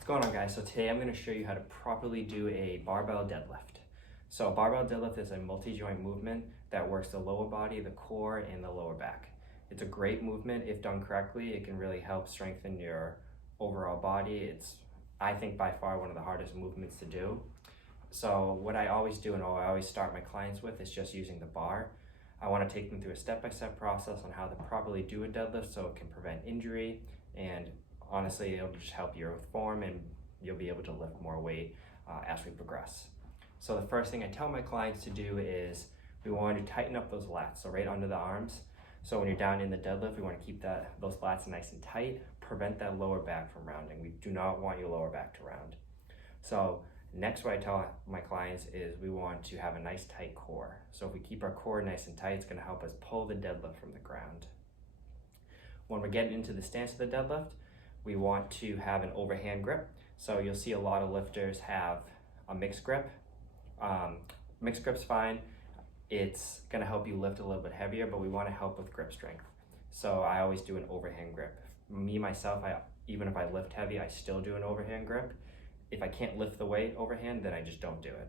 What's going on, guys? So today I'm going to show you how to properly do a barbell deadlift. So a barbell deadlift is a multi-joint movement that works the lower body, the core, and the lower back. It's a great movement. If done correctly, it can really help strengthen your overall body. It's, I think, by far one of the hardest movements to do. So what I always do and what I always start my clients with is just using the bar. I want to take them through a step-by-step process on how to properly do a deadlift so it can prevent injury, and honestly, it'll just help your form and you'll be able to lift more weight as we progress. So the first thing I tell my clients to do is we want to tighten up those lats, so right under the arms. So when you're down in the deadlift, we want to keep those lats nice and tight, prevent that lower back from rounding. We do not want your lower back to round. So next, what I tell my clients is we want to have a nice tight core. So if we keep our core nice and tight, it's going to help us pull the deadlift from the ground. When we're getting into the stance of the deadlift, we want to have an overhand grip. So you'll see a lot of lifters have a mixed grip. Mixed grip's fine. It's going to help you lift a little bit heavier, but we want to help with grip strength. So I always do an overhand grip. Me, myself, even if I lift heavy, I still do an overhand grip. If I can't lift the weight overhand, then I just don't do it.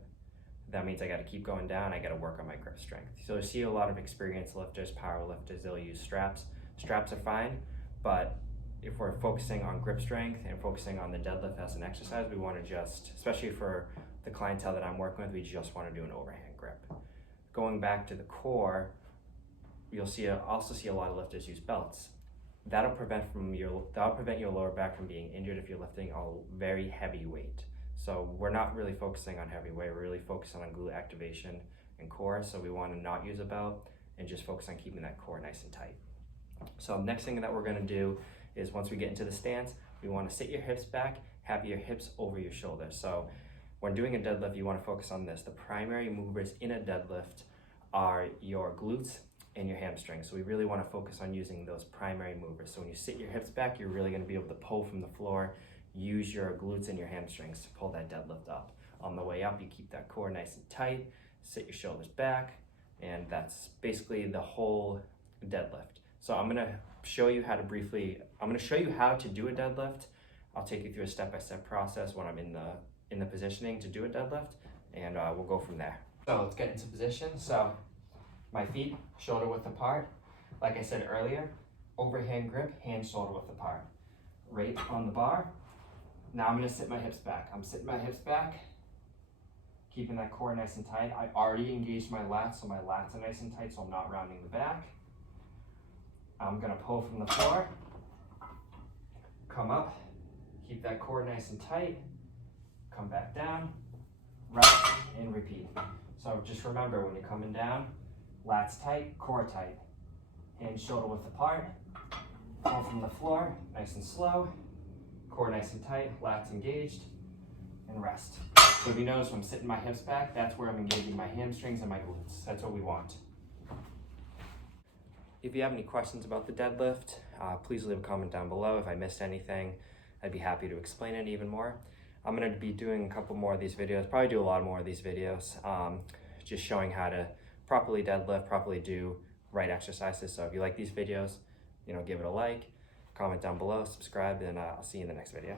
That means I got to keep going down. I got to work on my grip strength. So you see a lot of experienced lifters, power lifters, they'll use straps. Straps are fine, but if we're focusing on grip strength and focusing on the deadlift as an exercise, we want to just, especially for the clientele that I'm working with, we just want to do an overhand grip. Going back to the core, you'll also see a lot of lifters use belts. That'll prevent your lower back from being injured if you're lifting a very heavy weight. So we're not really focusing on heavy weight, we're really focusing on glute activation and core. So we want to not use a belt and just focus on keeping that core nice and tight. So next thing that we're going to do is once we get into the stance, we want to sit your hips back, have your hips over your shoulders. So when doing a deadlift, you want to focus on this. The primary movers in a deadlift are your glutes and your hamstrings. So we really want to focus on using those primary movers. So when you sit your hips back, you're really going to be able to pull from the floor, use your glutes and your hamstrings to pull that deadlift up. On the way up, you keep that core nice and tight, sit your shoulders back, and that's basically the whole deadlift. So I'm going to show you how to do a deadlift. I'll take you through a step-by-step process when I'm in the positioning to do a deadlift, and we'll go from there. So let's get into position. So my feet shoulder width apart. Like I said earlier, overhand grip, hands shoulder width apart. Right on the bar. Now I'm going to sit my hips back. I'm sitting my hips back, keeping that core nice and tight. I already engaged my lats, so my lats are nice and tight, so I'm not rounding the back. I'm going to pull from the floor, come up, keep that core nice and tight, come back down, rest, and repeat. So just remember, when you're coming down, lats tight, core tight, hands shoulder width apart, pull from the floor, nice and slow, core nice and tight, lats engaged, and rest. So if you notice, when I'm sitting my hips back, that's where I'm engaging my hamstrings and my glutes. That's what we want. If you have any questions about the deadlift, please leave a comment down below. If I missed anything, I'd be happy to explain it even more. I'm going to be doing a couple more of these videos, probably do a lot more of these videos, just showing how to properly deadlift, properly do right exercises. So if you like these videos, give it a like, comment down below, subscribe, and I'll see you in the next video.